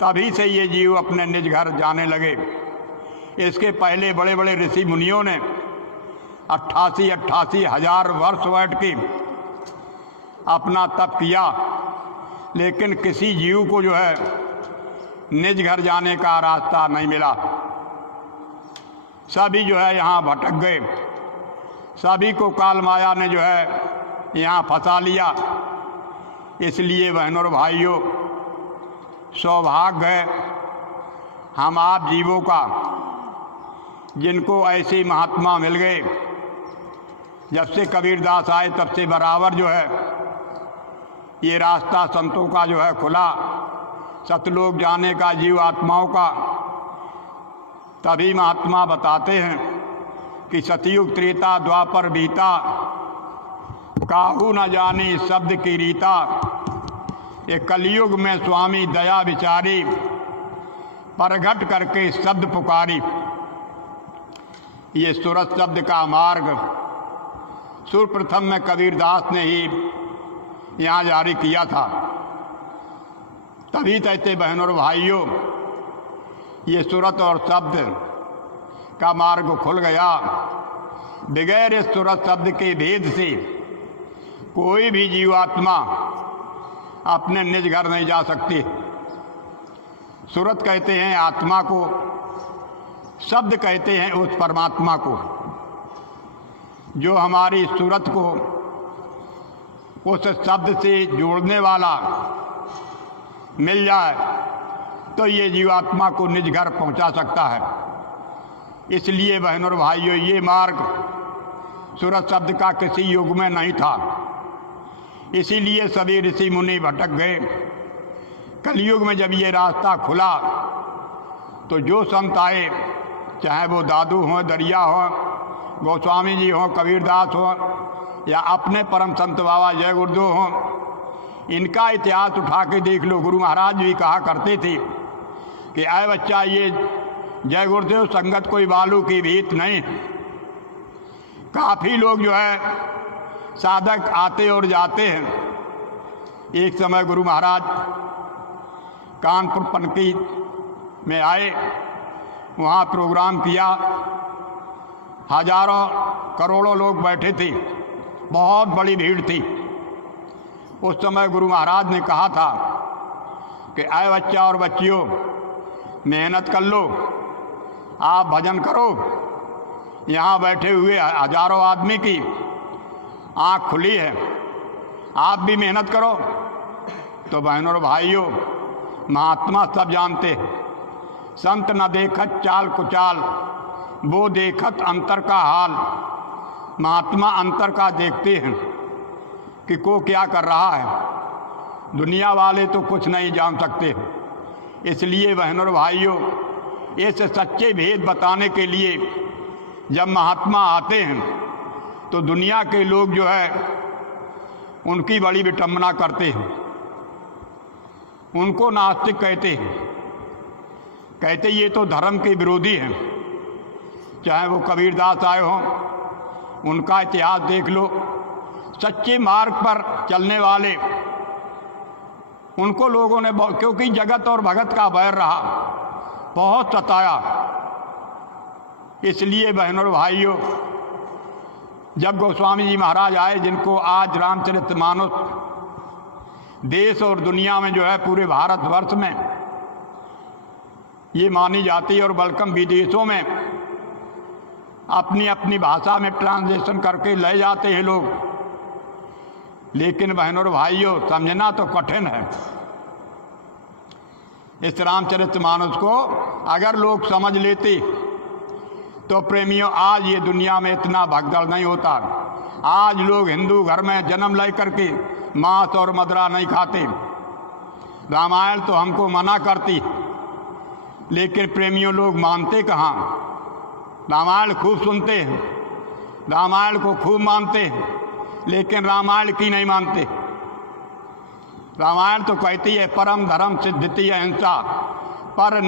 तभी से ये जीव अपने निज घर जाने लगे। इसके पहले बड़े बड़े ऋषि मुनियों ने 88 हजार वर्ष बैठ के अपना तप किया, लेकिन किसी जीव को जो है निज घर जाने का रास्ता नहीं मिला। सभी जो है यहाँ भटक गए, सभी को काल माया ने जो है यहाँ फंसा लिया। इसलिए बहनों और भाइयों, सौभाग्य है हम आप जीवों का, जिनको ऐसे महात्मा मिल गए। जब से कबीरदास आए तब से बराबर जो है ये रास्ता संतों का जो है खुला, सतलोक जाने का, जीव आत्माओं का। तभी महात्मा बताते हैं कि सतयुग त्रेता द्वापर बीता, काहू न जाने शब्द की रीता। ये कलयुग में स्वामी दया विचारी, परघट करके शब्द पुकारी। ये सूरत शब्द का मार्ग सुप्रथम में कबीरदास ने ही यहाँ जारी किया था। तभी तैसे बहनों और भाइयों, ये सूरत और शब्द का मार्ग खुल गया। बगैर इस सूरत शब्द के भेद से कोई भी जीवात्मा अपने निज घर नहीं जा सकती। सूरत कहते हैं आत्मा को, शब्द कहते हैं उस परमात्मा को। जो हमारी सूरत को उस शब्द से जोड़ने वाला मिल जाए तो ये जीवात्मा को निज घर पहुंचा सकता है। इसलिए बहनों और भाइयों, ये मार्ग सूरत शब्द का किसी युग में नहीं था। इसीलिए सभी ऋषि मुनि भटक गए। कलयुग में जब ये रास्ता खुला तो जो संत आए, चाहे वो दादू हों, दरिया हों, गोस्वामी जी हों, कबीरदास हों, या अपने परम संत बाबा जय गुरुदेव हों, इनका इतिहास उठा के देख लो। गुरु महाराज भी कहा करते थे कि आए बच्चा, ये जय गुरुदेव संगत कोई बालू की भीत नहीं। काफ़ी लोग जो है साधक आते और जाते हैं। एक समय गुरु महाराज कानपुर पनकी में आए, वहाँ प्रोग्राम किया, हजारों करोड़ों लोग बैठे थे, बहुत बड़ी भीड़ थी। उस समय गुरु महाराज ने कहा था कि आए बच्चा और बच्चियों, मेहनत कर लो, आप भजन करो। यहाँ बैठे हुए हजारों आदमी की आँख खुली है, आप भी मेहनत करो। तो बहनों और भाइयों, महात्मा सब जानते हैं, संत न देखत चाल कुचाल, वो देखत अंतर का हाल। महात्मा अंतर का देखते हैं कि को क्या कर रहा है, दुनिया वाले तो कुछ नहीं जान सकते। इसलिए बहनों और भाइयों, इस सच्चे भेद बताने के लिए जब महात्मा आते हैं तो दुनिया के लोग जो है उनकी बड़ी विटंबना करते हैं, उनको नास्तिक कहते हैं, कहते ये तो धर्म के विरोधी हैं। चाहे वो कबीरदास आए हों, उनका इतिहास देख लो, सच्चे मार्ग पर चलने वाले, उनको लोगों ने क्योंकि जगत और भगत का बैर रहा, बहुत सताया। इसलिए बहनों और भाइयों, जब गोस्वामी जी महाराज आए, जिनको आज रामचरितमानस देश और दुनिया में जो है पूरे भारतवर्ष में ये मानी जाती है, और बल्कि विदेशों में अपनी अपनी भाषा में ट्रांसलेशन करके ले जाते हैं लोग। लेकिन बहनों और भाइयों, समझना तो कठिन है। इस रामचरितमानस को अगर लोग समझ लेते तो प्रेमियों, आज ये दुनिया में इतना भगदड़ नहीं होता। आज लोग हिंदू घर में जन्म ले करके मांस और मदिरा नहीं खाते। रामायण तो हमको मना करती, लेकिन प्रेमियों लोग मानते कहाँ। रामायण खूब सुनते हैं, रामायण को खूब मानते हैं, लेकिन रामायण की नहीं मानते। रामायण तो कहती है परम धर्म सिद्धिति अहिंसा, पर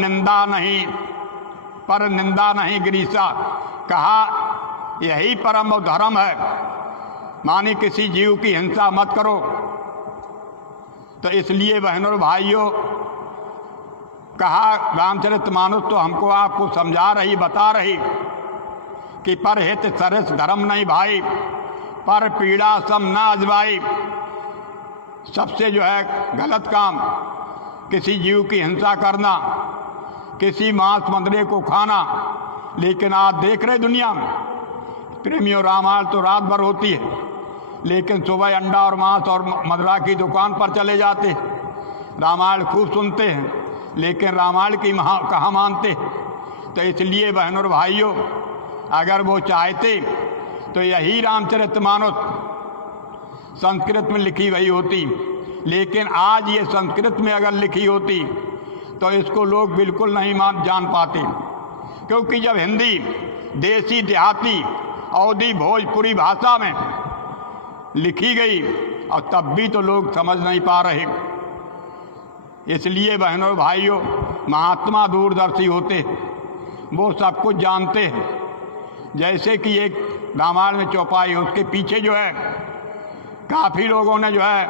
निंदा नहीं गिरीसा। कहा यही परम और धर्म है, मानी किसी जीव की हिंसा मत करो। तो इसलिए बहनों और भाइयों, कहा रामचरितमानस तो हमको आपको समझा रही, बता रही कि पर हित सरस धर्म नहीं भाई, पर पीड़ा सम न अजवाई। सबसे जो है गलत काम किसी जीव की हिंसा करना, किसी मांस मदरे को खाना। लेकिन आज देख रहे दुनिया में प्रेमियों, रामायण तो रात भर होती है, लेकिन सुबह अंडा और मांस और मदरा की दुकान पर चले जाते हैं। रामायण खूब सुनते हैं, लेकिन रामायण की कहाँ मानते। तो इसलिए बहनों और भाइयों, अगर वो चाहते तो यही रामचरितमानस संस्कृत में लिखी हुई होती, लेकिन आज ये संस्कृत में अगर लिखी होती तो इसको लोग बिल्कुल नहीं जान पाते। क्योंकि जब हिंदी देसी देहाती अवधी भोजपुरी भाषा में लिखी गई और तब भी तो लोग समझ नहीं पा रहे। इसलिए बहनों भाइयों, महात्मा दूरदर्शी होते, वो सब कुछ जानते हैं। जैसे कि एक रामायण में चौपाई, उसके पीछे जो है काफ़ी लोगों ने जो है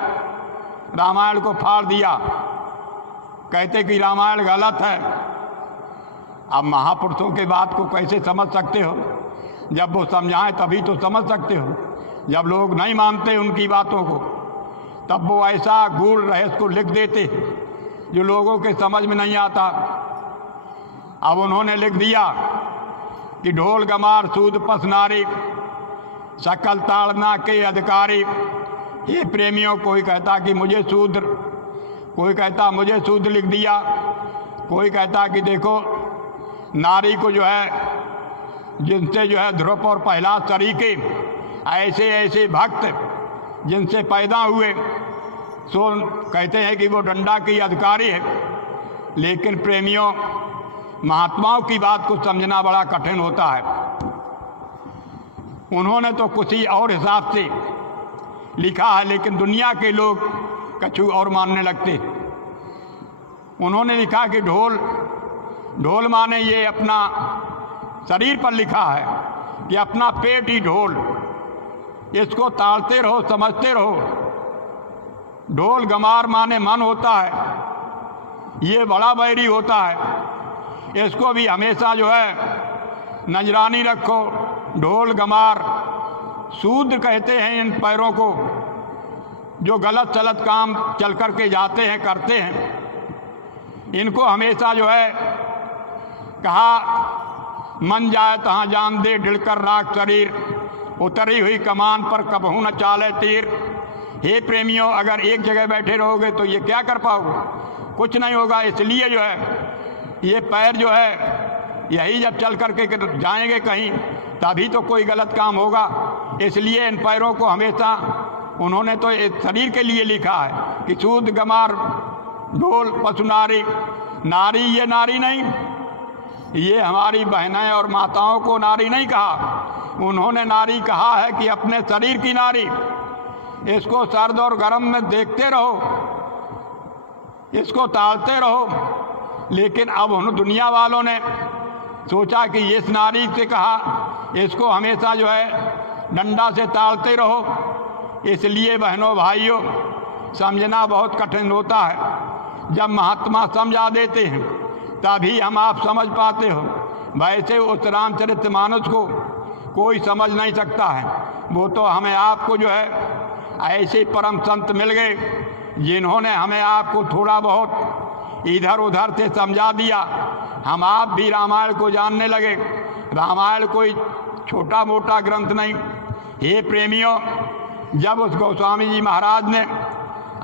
रामायण को फाड़ दिया, कहते कि रामायण गलत है। अब महापुरुषों के बात को कैसे समझ सकते हो? जब वो समझाएं तभी तो समझ सकते हो। जब लोग नहीं मानते उनकी बातों को, तब वो ऐसा गूढ़ रहस्य को लिख देते जो लोगों के समझ में नहीं आता। अब उन्होंने लिख दिया कि ढोल गमार सूद पस नारी, सकल ताड़ना के अधिकारी। ये प्रेमियों, कोई कहता कि मुझे शूद्र, कोई कहता मुझे शूद्र लिख दिया, कोई कहता कि देखो नारी को जो है जिनसे जो है ध्रुव और प्रहलाद तरीके ऐसे ऐसे भक्त जिनसे पैदा हुए, सो कहते हैं कि वो डंडा की अधिकारी है। लेकिन प्रेमियों, महात्माओं की बात को समझना बड़ा कठिन होता है। उन्होंने तो कुछ ही और हिसाब से लिखा है, लेकिन दुनिया के लोग कछु और मानने लगते। उन्होंने लिखा कि ढोल माने ये अपना शरीर पर लिखा है कि अपना पेट ही ढोल, इसको ताड़ते रहो, समझते रहो। ढोल गमार माने मन होता है, ये बड़ा बैरी होता है, इसको भी हमेशा जो है नजरानी रखो। ढोल गमार शूद्र कहते हैं इन पैरों को, जो गलत सलत काम चल कर के जाते हैं, करते हैं। इनको हमेशा जो है कहा मन जाए तहाँ जान दे, ढिलकर राख शरीर, उतरी हुई कमान पर कबहू न चाले तीर। हे प्रेमियों, अगर एक जगह बैठे रहोगे तो ये क्या कर पाओगे? कुछ नहीं होगा। इसलिए जो है ये पैर जो है यही जब चल करके जाएंगे कहीं, तभी तो कोई गलत काम होगा। इसलिए इन पैरों को हमेशा उन्होंने तो इस शरीर के लिए लिखा है कि शूद्र गमार ढोल पशु नारी। नारी ये नारी नहीं, ये हमारी बहनें और माताओं को नारी नहीं कहा। उन्होंने नारी कहा है कि अपने शरीर की नारी, इसको सर्द और गर्म में देखते रहो, इसको ताड़ते रहो। लेकिन अब उन दुनिया वालों ने सोचा कि इस नारी से कहा इसको हमेशा जो है डंडा से ताड़ते रहो। इसलिए बहनों भाइयों, समझना बहुत कठिन होता है। जब महात्मा समझा देते हैं तभी हम आप समझ पाते हो। वैसे उस रामचरितमानस को कोई समझ नहीं सकता है। वो तो हमें आपको जो है ऐसे परम संत मिल गए जिन्होंने हमें आपको थोड़ा बहुत इधर उधर से समझा दिया। हम आप भी रामायण को जानने लगे। रामायण कोई छोटा मोटा ग्रंथ नहीं। हे प्रेमियों, जब उस गोस्वामी जी महाराज ने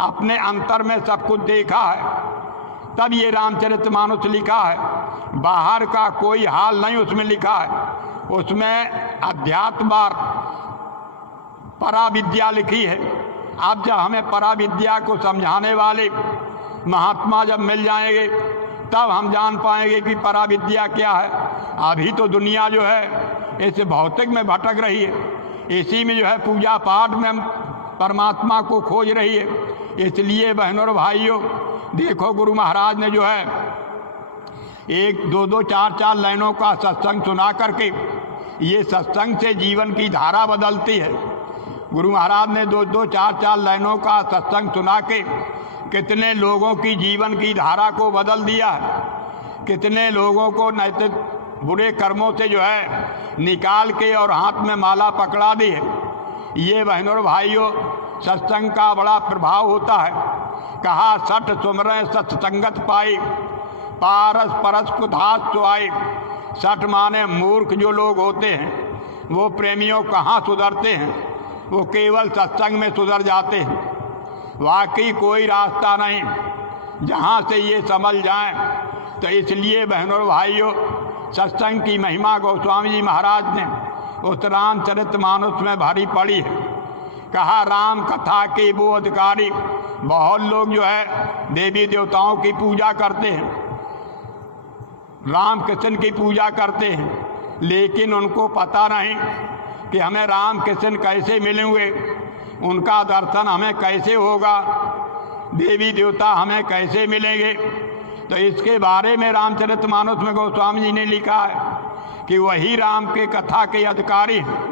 अपने अंतर में सब कुछ देखा है, तब ये रामचरितमानस लिखा है। बाहर का कोई हाल नहीं उसमें लिखा है। उसमें अध्यात्म पराविद्या लिखी है। अब जब हमें पराविद्या को समझाने वाले महात्मा जब मिल जाएंगे, तब हम जान पाएंगे कि पराविद्या क्या है। अभी तो दुनिया जो है इस भौतिक में भटक रही है, इसी में जो है पूजा पाठ में परमात्मा को खोज रही है। इसलिए बहनों और भाइयों, देखो गुरु महाराज ने जो है एक दो दो चार चार लाइनों का सत्संग सुना करके, ये सत्संग से जीवन की धारा बदलती है। गुरु महाराज ने दो दो चार चार लाइनों का सत्संग सुना के कितने लोगों की जीवन की धारा को बदल दिया है। कितने लोगों को नैतिक बुरे कर्मों से जो है निकाल के और हाथ में माला पकड़ा दी है। ये बहनों और भाइयों, सत्संग का बड़ा प्रभाव होता है। कहा सठ सुमरें सत्संगत पाई, पारस परस कुधास सुआई। सठ माने मूर्ख जो लोग होते हैं वो प्रेमियों कहाँ सुधरते हैं, वो केवल सत्संग में सुधर जाते हैं। वाकई कोई रास्ता नहीं जहाँ से ये समझ जाएं। तो इसलिए बहनों और भाइयों, सत्संग की महिमा गोस्वामी जी महाराज ने उस रामचरितमानस में भरी पड़ी है। कहा राम कथा के वो अधिकारी, बहुत लोग जो है देवी देवताओं की पूजा करते हैं, राम कृष्ण की पूजा करते हैं, लेकिन उनको पता नहीं कि हमें राम कृष्ण कैसे मिलेंगे, उनका दर्शन हमें कैसे होगा, देवी देवता हमें कैसे मिलेंगे। तो इसके बारे में रामचरितमानस में गोस्वामी जी ने लिखा है कि वही राम के कथा के अधिकारी हैं,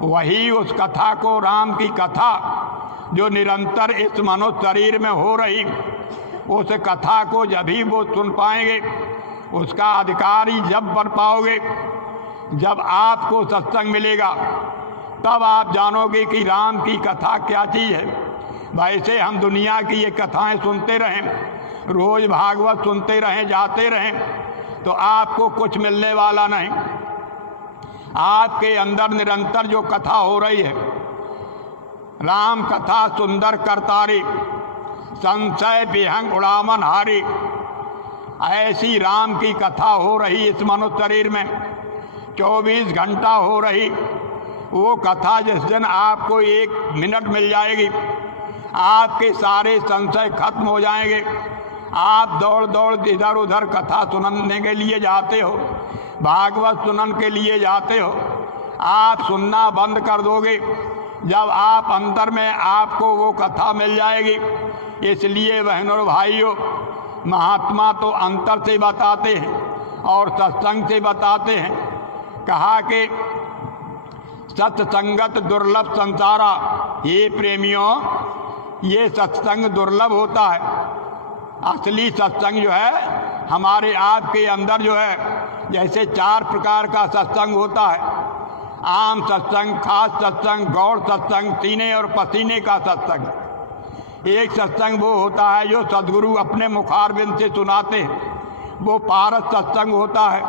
वही उस कथा को, राम की कथा जो निरंतर इस मनुष्य शरीर में हो रही, उस कथा को जब ही वो सुन पाएंगे, उसका अधिकारी जब बन पाओगे, जब आपको सत्संग मिलेगा, तब आप जानोगे कि राम की कथा क्या चीज़ है। वैसे हम दुनिया की ये कथाएं सुनते रहें, रोज भागवत सुनते रहें, जाते रहें, तो आपको कुछ मिलने वाला नहीं। आपके अंदर निरंतर जो कथा हो रही है, राम कथा सुंदर करतारी, संशय विहंग उड़ामन हारी, ऐसी राम की कथा हो रही इस मनुष्य शरीर में, 24 घंटा हो रही। वो कथा जिस दिन आपको 1 मिनट मिल जाएगी, आपके सारे संशय खत्म हो जाएंगे। आप दौड़ दौड़ इधर उधर कथा सुनने के लिए जाते हो, भागवत सुनने के लिए जाते हो, आप सुनना बंद कर दोगे जब आप अंदर में आपको वो कथा मिल जाएगी। इसलिए बहनों और भाइयों, महात्मा तो अंतर से बताते हैं और सत्संग से बताते हैं। कहा कि सत्संगत दुर्लभ संसारा, ये प्रेमियों, ये सत्संग दुर्लभ होता है। असली सत्संग जो है हमारे आपके अंदर जो है, जैसे 4 प्रकार का सत्संग होता है, आम सत्संग, खास सत्संग, गौड़ सत्संग, सीने और पसीने का सत्संग। एक सत्संग वो होता है जो सद्गुरु अपने मुखारबिंद से सुनाते हैं, वो पारस सत्संग होता है।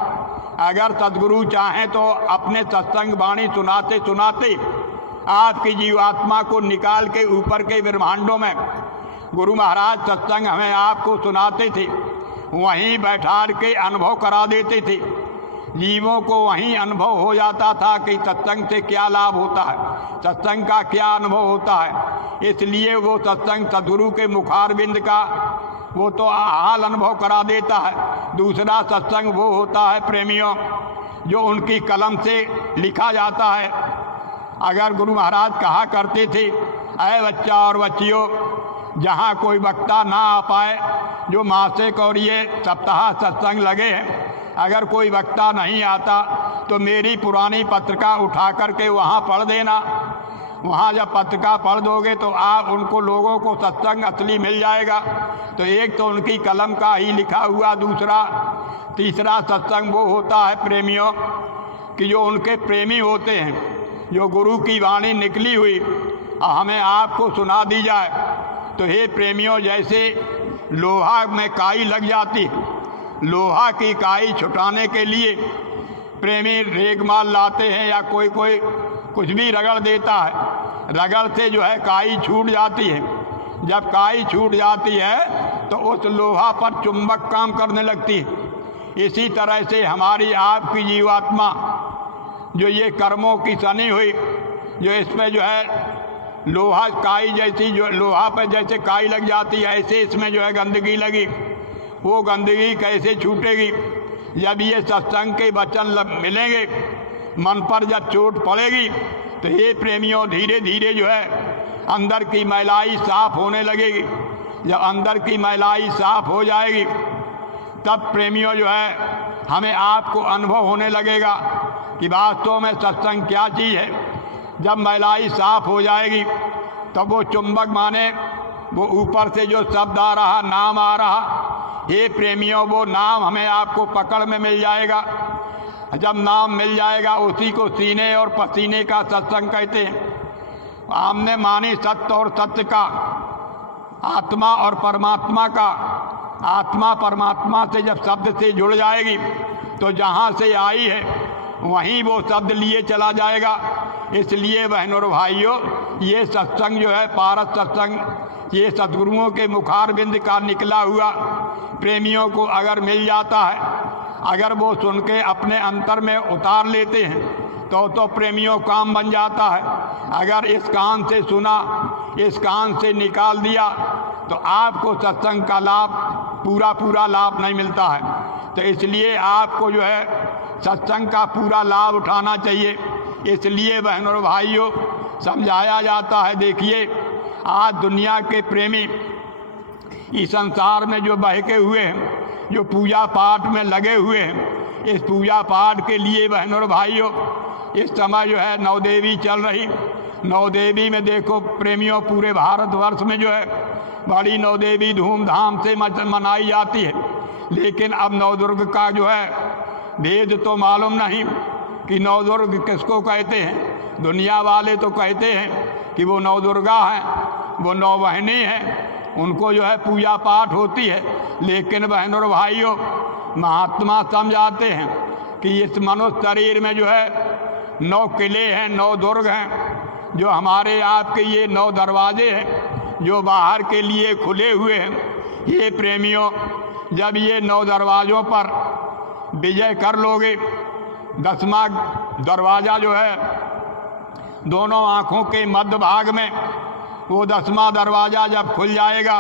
अगर सद्गुरु चाहें तो अपने सत्संग वाणी सुनाते सुनाते आपकी जीवात्मा को निकाल के ऊपर के ब्रह्मांडों में, गुरु महाराज सत्संग हमें आपको सुनाते थे, वहीं बैठा के अनुभव करा देते थे। जीवों को वहीं अनुभव हो जाता था कि सत्संग से क्या लाभ होता है, सत्संग का क्या अनुभव होता है। इसलिए वो सत्संग सद्गुरु के मुखारबिंद का वो तो हाल अनुभव करा देता है। दूसरा सत्संग वो होता है प्रेमियों, जो उनकी कलम से लिखा जाता है। अगर गुरु महाराज कहा करते थे, ऐ बच्चा और बच्चियों, जहाँ कोई वक्ता ना आ पाए, जो मासिक और ये सप्ताह सत्संग लगे हैं, अगर कोई वक्ता नहीं आता तो मेरी पुरानी पत्रिका उठा करके वहाँ पढ़ देना। वहाँ जब पत्रिका पढ़ दोगे तो आप उनको लोगों को सत्संग असली मिल जाएगा। तो एक तो उनकी कलम का ही लिखा हुआ, दूसरा तीसरा सत्संग वो होता है प्रेमियों कि जो उनके प्रेमी होते हैं, जो गुरु की वाणी निकली हुई हमें आपको सुना दी जाए। तो हे प्रेमियों, जैसे लोहा में काई लग जाती, लोहा की काई छुटाने के लिए प्रेमी रेगमाल लाते हैं या कोई कुछ भी रगड़ देता है, रगड़ से जो है काई छूट जाती है। जब काई छूट जाती है तो उस लोहा पर चुंबक काम करने लगती है। इसी तरह से हमारी आपकी जीवात्मा जो ये कर्मों की सनी हुई, जो इसमें जो है लोहा काई जैसी, जो लोहा पर जैसे काई लग जाती है, ऐसे इसमें जो है गंदगी लगी, वो गंदगी कैसे छूटेगी? जब ये सत्संग के वचन मिलेंगे, मन पर जब चोट पड़ेगी तो ये प्रेमियों धीरे धीरे जो है अंदर की मैलाई साफ होने लगेगी। जब अंदर की मैलाई साफ हो जाएगी तब प्रेमियों जो है हमें आपको अनुभव होने लगेगा कि वास्तव में सत्संग क्या चीज़ है। जब मैलाई साफ हो जाएगी तब वो चुंबक माने वो ऊपर से जो शब्द आ रहा, नाम आ रहा, हे प्रेमियों, वो नाम हमें आपको पकड़ में मिल जाएगा। जब नाम मिल जाएगा उसी को सीने और पसीने का सत्संग कहते हैं। हमने मानी सत्य और सत्य का, आत्मा और परमात्मा का। आत्मा परमात्मा से जब शब्द से जुड़ जाएगी तो जहाँ से आई है वहीं वो शब्द लिए चला जाएगा। इसलिए बहनों और भाइयों, ये सत्संग जो है पारस सत्संग, ये सद्गुरुओं के मुखारबिंद का निकला हुआ प्रेमियों को अगर मिल जाता है, अगर वो सुन के अपने अंतर में उतार लेते हैं तो प्रेमियों काम बन जाता है। अगर इस कान से सुना, इस कान से निकाल दिया तो आपको सत्संग का लाभ पूरा लाभ नहीं मिलता है। तो इसलिए आपको जो है सत्संग का पूरा लाभ उठाना चाहिए। इसलिए बहनों और भाइयों, समझाया जाता है। देखिए, आज दुनिया के प्रेमी इस संसार में जो बहके हुए हैं, जो पूजा पाठ में लगे हुए हैं, इस पूजा पाठ के लिए बहनों और भाइयों, इस समय जो है नवदेवी चल रही। नवदेवी में देखो प्रेमियों, पूरे भारतवर्ष में जो है बड़ी नवदेवी धूमधाम से मनाई जाती है। लेकिन अब नवदुर्ग का जो है भेद तो मालूम नहीं कि नवदुर्ग किसको कहते हैं। दुनिया वाले तो कहते हैं कि वो नवदुर्गा हैं, वो नौ बहनी हैं, उनको जो है पूजा पाठ होती है। लेकिन बहनों और भाइयों, महात्मा समझाते हैं कि इस मनुष्य शरीर में जो है 9 किले हैं, 9 दुर्ग हैं, जो हमारे आपके ये 9 दरवाजे हैं जो बाहर के लिए खुले हुए हैं। ये प्रेमियों, जब ये 9 दरवाज़ों पर विजय कर लोगे, 10वां दरवाज़ा जो है दोनों आँखों के मध्य भाग में, वो 10वां दरवाज़ा जब खुल जाएगा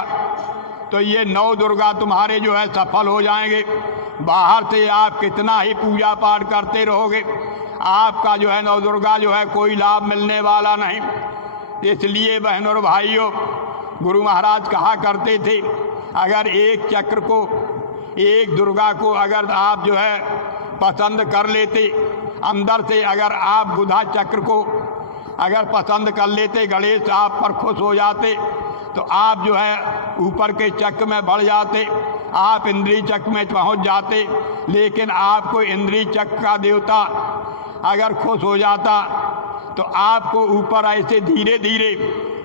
तो ये 9 दुर्गा तुम्हारे जो है सफल हो जाएंगे। बाहर से आप कितना ही पूजा पाठ करते रहोगे, आपका जो है 9 दुर्गा जो है कोई लाभ मिलने वाला नहीं। इसलिए बहनों और भाइयों, गुरु महाराज कहा करते थे, अगर एक चक्र को, एक दुर्गा को अगर आप जो है पसंद कर लेते, अंदर से अगर आप बुधा चक्र को अगर पसंद कर लेते, गणेश आप पर खुश हो जाते तो आप जो है ऊपर के चक्र में बढ़ जाते, आप इंद्रिय चक्र में पहुंच जाते। लेकिन आपको इंद्रिय चक्र का देवता अगर खुश हो जाता तो आपको ऊपर ऐसे धीरे धीरे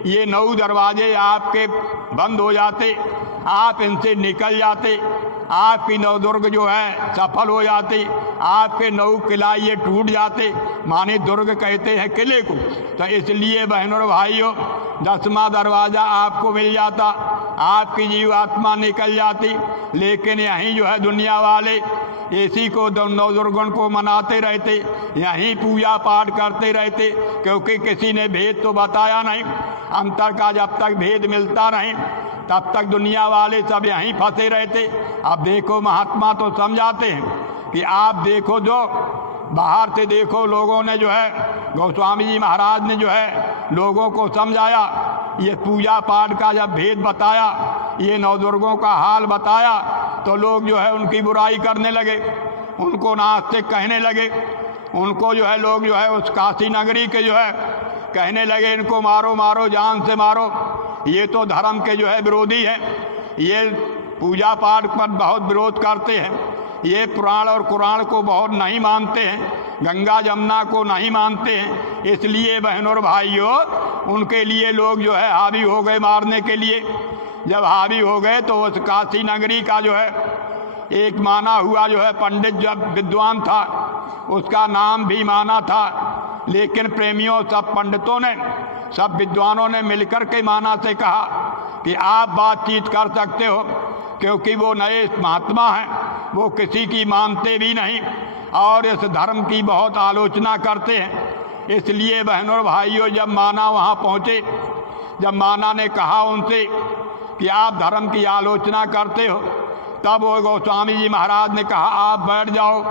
ये 9 दरवाजे आपके बंद हो जाते, आप इनसे निकल जाते, आपकी 9 दुर्ग जो है सफल हो जाते, आपके 9 किला ये टूट जाते। माने दुर्ग कहते हैं किले को। तो इसलिए बहनों और भाइयों, 10वां दरवाज़ा आपको मिल जाता, आपकी जीवात्मा निकल जाती। लेकिन यहीं जो है दुनिया वाले इसी को 9 दुर्गों को मनाते रहते, यहीं पूजा पाठ करते रहते, क्योंकि किसी ने भेद तो बताया नहीं। अंतर का जब तक भेद मिलता नहीं तब तक दुनिया वाले सब यहीं फंसे रहते। अब देखो, महात्मा तो समझाते हैं कि आप देखो, जो बाहर से देखो लोगों ने जो है, गोस्वामी जी महाराज ने जो है लोगों को समझाया, ये पूजा पाठ का जब भेद बताया, ये 9 दुर्गों का हाल बताया, तो लोग जो है उनकी बुराई करने लगे, उनको नास्तिक कहने लगे, उनको जो है लोग जो है उस काशी नगरी के जो है कहने लगे, इनको मारो मारो, जान से मारो, ये तो धर्म के जो है विरोधी हैं, ये पूजा पाठ पर बहुत विरोध करते हैं, ये पुराण और कुरान को बहुत नहीं मानते हैं, गंगा जमुना को नहीं मानते हैं। इसलिए बहनों और भाइयों, उनके लिए लोग जो है हावी हो गए मारने के लिए। जब हावी हो गए तो उस काशी नगरी का जो है एक माना हुआ जो है पंडित जब विद्वान था, उसका नाम भी माना था। लेकिन प्रेमियों, सब पंडितों ने, सब विद्वानों ने मिलकर के माना से कहा कि आप बातचीत कर सकते हो, क्योंकि वो नए महात्मा हैं, वो किसी की मानते भी नहीं और इस धर्म की बहुत आलोचना करते हैं। इसलिए बहनों और भाइयों, जब माना वहाँ पहुँचे, जब माना ने कहा उनसे कि आप धर्म की आलोचना करते हो, तब वो गोस्वामी जी महाराज ने कहा आप बैठ जाओ।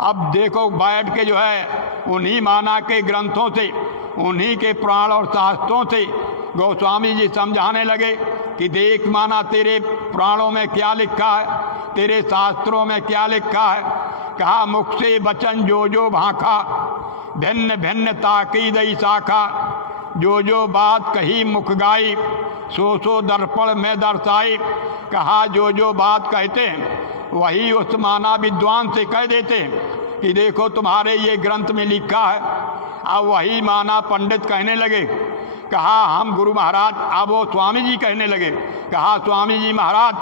अब देखो, बैठ के जो है उन्हीं माना के ग्रंथों से, उन्हीं के पुराण और शास्त्रों से गोस्वामी जी समझाने लगे कि देख माना, तेरे पुराणों में क्या लिखा है, तेरे शास्त्रों में क्या लिखा है। कहा मुख से वचन जो जो भाखा, भिन्न भिन्न ताकीद शाखा, जो जो बात कही मुख गाई, सो सो दर्पण में दर्शाई। कहा जो जो बात कहते वही उस माना विद्वान से कह देते कि देखो तुम्हारे ये ग्रंथ में लिखा है। अब वही माना पंडित कहने लगे, कहा हम गुरु महाराज, अब वो स्वामी जी कहने लगे, कहा स्वामी जी महाराज